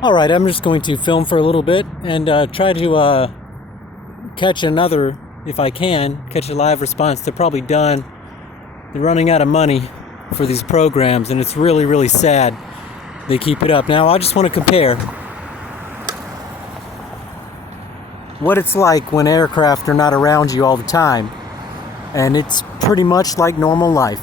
Alright, I'm just going to film for a little bit and try to catch another, if I can, catch a live response. They're probably done. They're running out of money for these programs, and it's really, really sad they keep it up. Now, I just want to compare what it's like when aircraft are not around you all the time, and it's pretty much like normal life.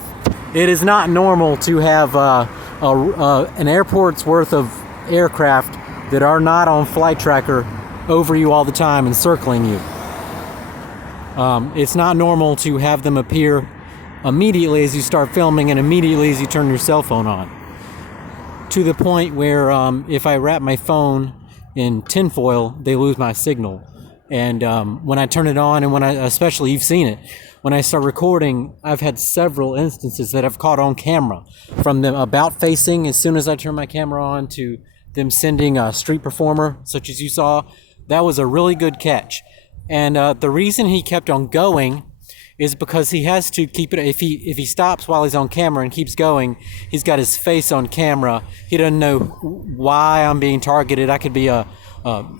It is not normal to have an airport's worth of aircraft that are not on flight tracker over you all the time and circling you. It's not normal to have them appear immediately as you start filming and immediately as you turn your cell phone on. To the point where if I wrap my phone in tinfoil, they lose my signal. And when I turn it on, and especially you've seen it, when I start recording, I've had several instances that I've caught on camera, from them about facing as soon as I turn my camera on to them sending a street performer, such as you saw. That was a really good catch. And the reason he kept on going is because he has to keep it. If he stops while he's on camera and keeps going, he's got his face on camera. He doesn't know why I'm being targeted. I could be a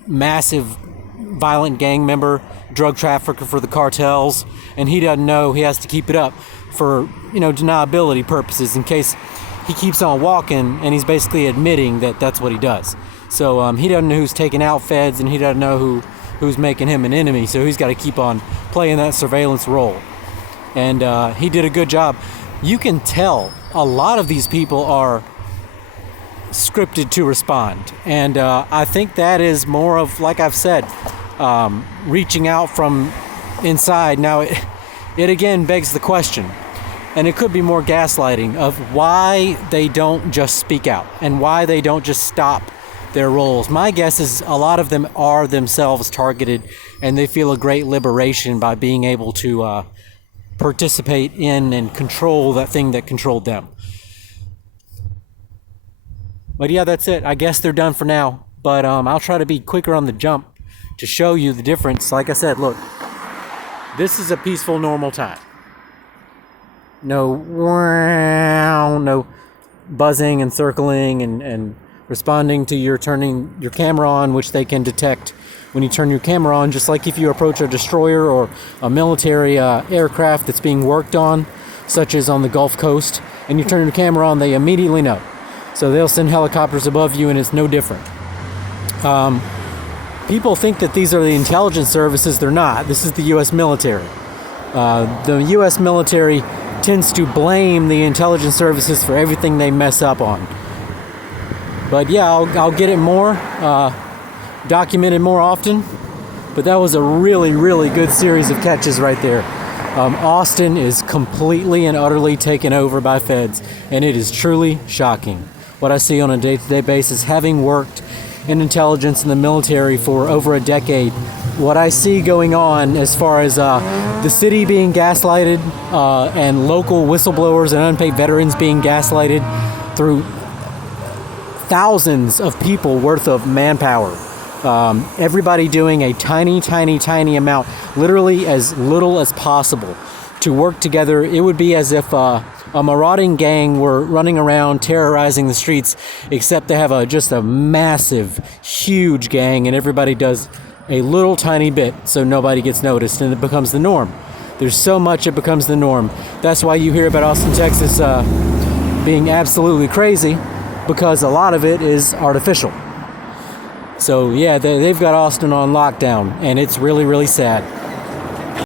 massive violent gang member, drug trafficker for the cartels, and he doesn't know. He has to keep it up for, deniability purposes, in case he keeps on walking, and he's basically admitting that that's what he does. So he doesn't know who's taking out feds, and he doesn't know who's making him an enemy, so he's got to keep on playing that surveillance role. And he did a good job. You can tell a lot of these people are scripted to respond, and I think that is more of, like I've said, reaching out from inside. Now it again begs the question, and it could be more gaslighting, of why they don't just speak out and why they don't just stop their roles. My guess is a lot of them are themselves targeted, and they feel a great liberation by being able to participate in and control that thing that controlled them. But yeah, that's it. I guess they're done for now. But I'll try to be quicker on the jump to show you the difference. Like I said, look, this is a peaceful, normal time. No buzzing and circling and responding to your turning your camera on, which they can detect when you turn your camera on. Just like if you approach a destroyer or a military aircraft that's being worked on, such as on the Gulf Coast, and you turn your camera on, they immediately know. So they'll send helicopters above you, and it's no different. People think that these are the intelligence services. They're not. This is the U.S. military. The U.S. military tends to blame the intelligence services for everything they mess up on. But yeah, I'll get it more, documented more often. But that was a really, really good series of catches right there. Austin is completely and utterly taken over by feds, and it is truly shocking what I see on a day-to-day basis. Having worked in intelligence in the military for over a decade, what I see going on as far as the city being gaslighted and local whistleblowers and unpaid veterans being gaslighted through thousands of people worth of manpower. Everybody doing a tiny, tiny, tiny amount, literally as little as possible to work together. It would be as if a marauding gang were running around terrorizing the streets, except they have just a massive, huge gang, and everybody does a little tiny bit so nobody gets noticed, and it becomes the norm. There's so much it becomes the norm. That's why you hear about Austin, Texas being absolutely crazy, because a lot of it is artificial. So yeah, they've got Austin on lockdown, and it's really, really sad.